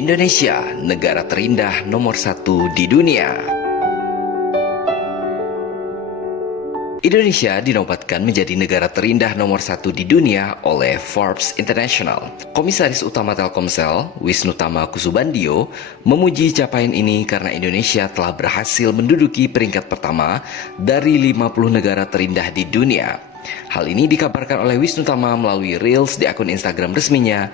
Indonesia, negara terindah nomor 1 di dunia. Indonesia dinobatkan menjadi negara terindah nomor 1 di dunia oleh Forbes International. Komisaris Utama Telkomsel, Wisnutama Kusubandio, memuji capaian ini karena Indonesia telah berhasil menduduki peringkat pertama dari 50 negara terindah di dunia. Hal ini dikabarkan oleh Wisnutama melalui Reels di akun Instagram resminya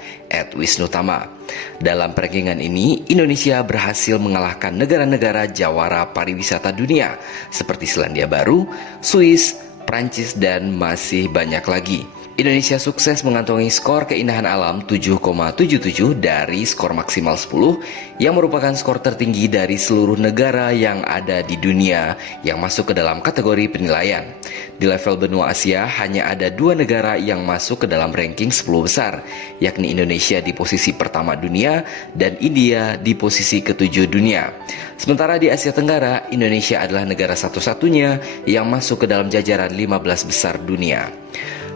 @wisnutama. Dalam rankingan ini, Indonesia berhasil mengalahkan negara-negara jawara pariwisata dunia seperti Selandia Baru, Swiss, Prancis, dan masih banyak lagi. Indonesia sukses mengantongi skor keindahan alam 7,77 dari skor maksimal 10 yang merupakan skor tertinggi dari seluruh negara yang ada di dunia yang masuk ke dalam kategori penilaian. Di level benua Asia hanya ada 2 negara yang masuk ke dalam ranking 10 besar, yakni Indonesia di posisi pertama dunia dan India di posisi ke-7 dunia. Sementara di Asia Tenggara, Indonesia adalah negara satu-satunya yang masuk ke dalam jajaran 15 besar dunia.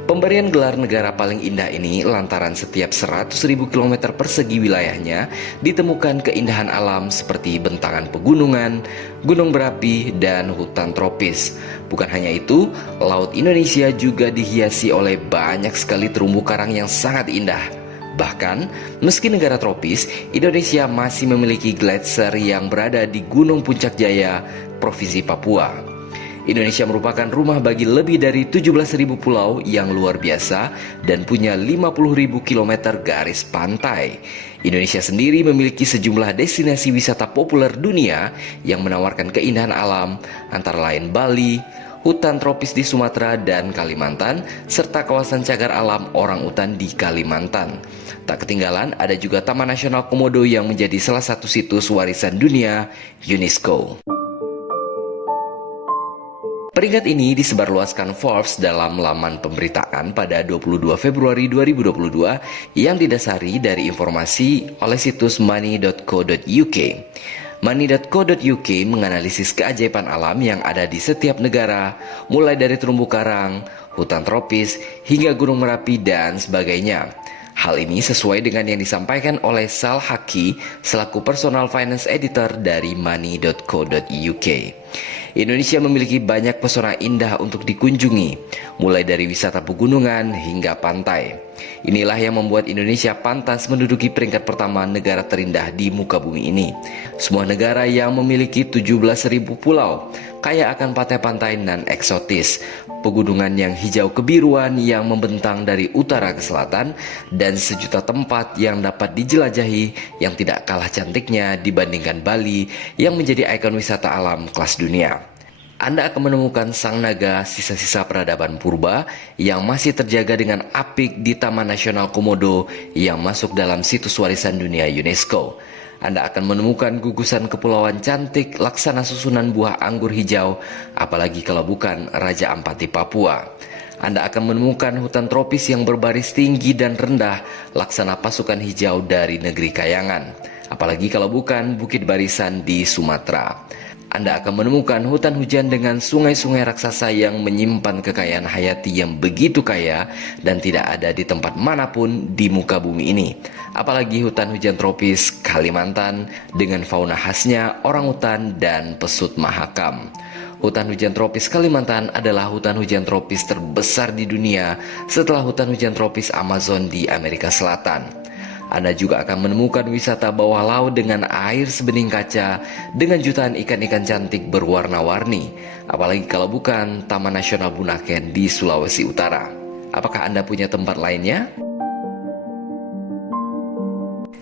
Pemberian gelar negara paling indah ini lantaran setiap 100.000 km persegi wilayahnya ditemukan keindahan alam seperti bentangan pegunungan, gunung berapi, dan hutan tropis. Bukan hanya itu, laut Indonesia juga dihiasi oleh banyak sekali terumbu karang yang sangat indah. Bahkan, meski negara tropis, Indonesia masih memiliki gletser yang berada di Gunung Puncak Jaya, Provinsi Papua. Indonesia merupakan rumah bagi lebih dari 17.000 pulau yang luar biasa dan punya 50.000 km garis pantai. Indonesia sendiri memiliki sejumlah destinasi wisata populer dunia yang menawarkan keindahan alam, antara lain Bali, hutan tropis di Sumatera dan Kalimantan, serta kawasan cagar alam orangutan di Kalimantan. Tak ketinggalan, ada juga Taman Nasional Komodo yang menjadi salah satu situs warisan dunia UNESCO. Peringkat ini disebarluaskan Forbes dalam laman pemberitaan pada 22 Februari 2022 yang didasari dari informasi oleh situs money.co.uk. Money.co.uk menganalisis keajaiban alam yang ada di setiap negara, mulai dari terumbu karang, hutan tropis, hingga gunung Merapi dan sebagainya. Hal ini sesuai dengan yang disampaikan oleh Sal Haki selaku personal finance editor dari money.co.uk. Indonesia memiliki banyak pesona indah untuk dikunjungi, mulai dari wisata pegunungan hingga pantai. Inilah yang membuat Indonesia pantas menduduki peringkat pertama negara terindah di muka bumi ini. Sebuah negara yang memiliki 17.000 pulau, kaya akan pantai-pantai nan eksotis, pegunungan yang hijau kebiruan yang membentang dari utara ke selatan, dan sejuta tempat yang dapat dijelajahi yang tidak kalah cantiknya dibandingkan Bali yang menjadi ikon wisata alam kelas dunia. Anda akan menemukan sang naga, sisa-sisa peradaban purba yang masih terjaga dengan apik di Taman Nasional Komodo yang masuk dalam situs warisan dunia UNESCO. Anda akan menemukan gugusan kepulauan cantik laksana susunan buah anggur hijau, apalagi kalau bukan Raja Ampat di Papua. Anda akan menemukan hutan tropis yang berbaris tinggi dan rendah laksana pasukan hijau dari negeri Kayangan, apalagi kalau bukan Bukit Barisan di Sumatera. Anda akan menemukan hutan hujan dengan sungai-sungai raksasa yang menyimpan kekayaan hayati yang begitu kaya dan tidak ada di tempat manapun di muka bumi ini. Apalagi hutan hujan tropis Kalimantan dengan fauna khasnya orangutan dan pesut mahakam. Hutan hujan tropis Kalimantan adalah hutan hujan tropis terbesar di dunia setelah hutan hujan tropis Amazon di Amerika Selatan. Anda juga akan menemukan wisata bawah laut dengan air sebening kaca dengan jutaan ikan-ikan cantik berwarna-warni. Apalagi kalau bukan Taman Nasional Bunaken di Sulawesi Utara. Apakah Anda punya tempat lainnya?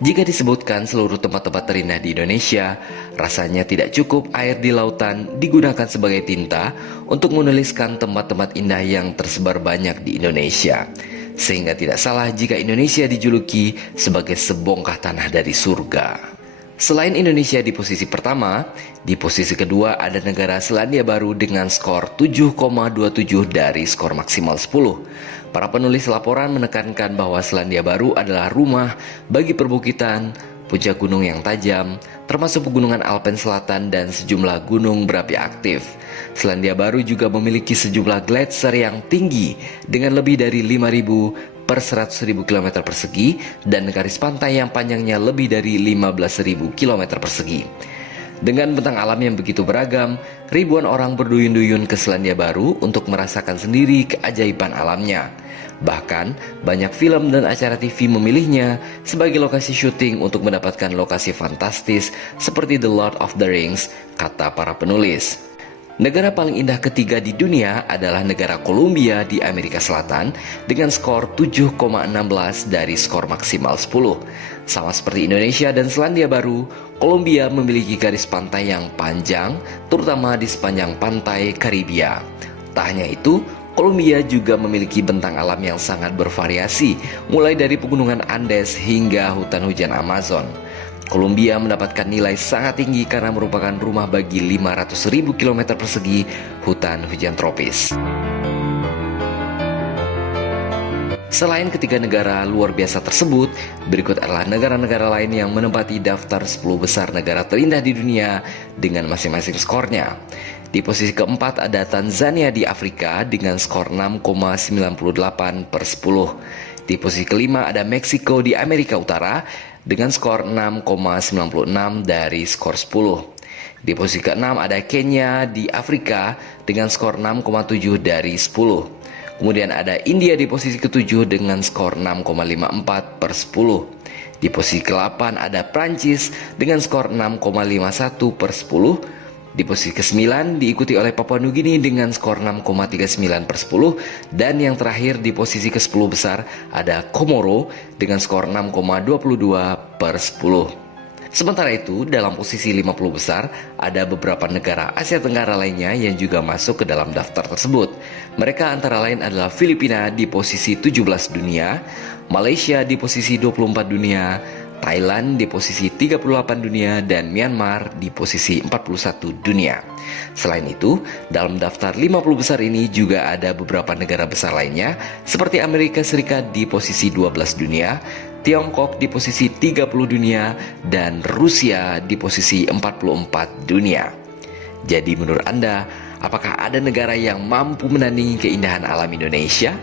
Jika disebutkan seluruh tempat-tempat terindah di Indonesia, rasanya tidak cukup air di lautan digunakan sebagai tinta untuk menuliskan tempat-tempat indah yang tersebar banyak di Indonesia. Sehingga tidak salah jika Indonesia dijuluki sebagai sebongkah tanah dari surga. Selain Indonesia di posisi pertama, di posisi kedua ada negara Selandia Baru dengan skor 7,27 dari skor maksimal 10. Para penulis laporan menekankan bahwa Selandia Baru adalah rumah bagi perbukitan, puncak gunung yang tajam, termasuk pegunungan Alpen Selatan dan sejumlah gunung berapi aktif. Selandia Baru juga memiliki sejumlah gletser yang tinggi dengan lebih dari 5.000 per 100.000 km persegi dan garis pantai yang panjangnya lebih dari 15.000 km persegi. Dengan bentang alam yang begitu beragam, ribuan orang berduyun-duyun ke Selandia Baru untuk merasakan sendiri keajaiban alamnya. Bahkan, banyak film dan acara TV memilihnya sebagai lokasi syuting untuk mendapatkan lokasi fantastis seperti The Lord of the Rings, kata para penulis. Negara paling indah ketiga di dunia adalah negara Kolombia di Amerika Selatan dengan skor 7,16 dari skor maksimal 10. Sama seperti Indonesia dan Selandia Baru, Kolombia memiliki garis pantai yang panjang, terutama di sepanjang pantai Karibia. Tak hanya itu, Kolombia juga memiliki bentang alam yang sangat bervariasi, mulai dari pegunungan Andes hingga hutan hujan Amazon. Kolombia mendapatkan nilai sangat tinggi karena merupakan rumah bagi 500.000 km persegi hutan hujan tropis. Selain ketiga negara luar biasa tersebut, berikut adalah negara-negara lain yang menempati daftar 10 besar negara terindah di dunia dengan masing-masing skornya. Di posisi keempat ada Tanzania di Afrika dengan skor 6,98 per 10. Di posisi kelima ada Meksiko di Amerika Utara dengan skor 6,96 dari skor 10. Di posisi keenam ada Kenya di Afrika dengan skor 6,7 dari 10. Kemudian ada India di posisi ketujuh dengan skor 6,54 per 10. Di posisi ke-8 ada Prancis dengan skor 6,51 per 10. Di posisi ke-9 diikuti oleh Papua Nugini dengan skor 6,39 per 10. Dan yang terakhir di posisi ke-10 besar ada Komoro dengan skor 6,22 per 10. Sementara itu, dalam posisi 50 besar, ada beberapa negara Asia Tenggara lainnya yang juga masuk ke dalam daftar tersebut. Mereka antara lain adalah Filipina di posisi 17 dunia, Malaysia di posisi 24 dunia, Thailand di posisi 38 dunia, dan Myanmar di posisi 41 dunia. Selain itu, dalam daftar 50 besar ini juga ada beberapa negara besar lainnya, seperti Amerika Serikat di posisi 12 dunia, Tiongkok di posisi 30 dunia, dan Rusia di posisi 44 dunia. Jadi menurut Anda, apakah ada negara yang mampu menandingi keindahan alam Indonesia?